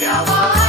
Yeah,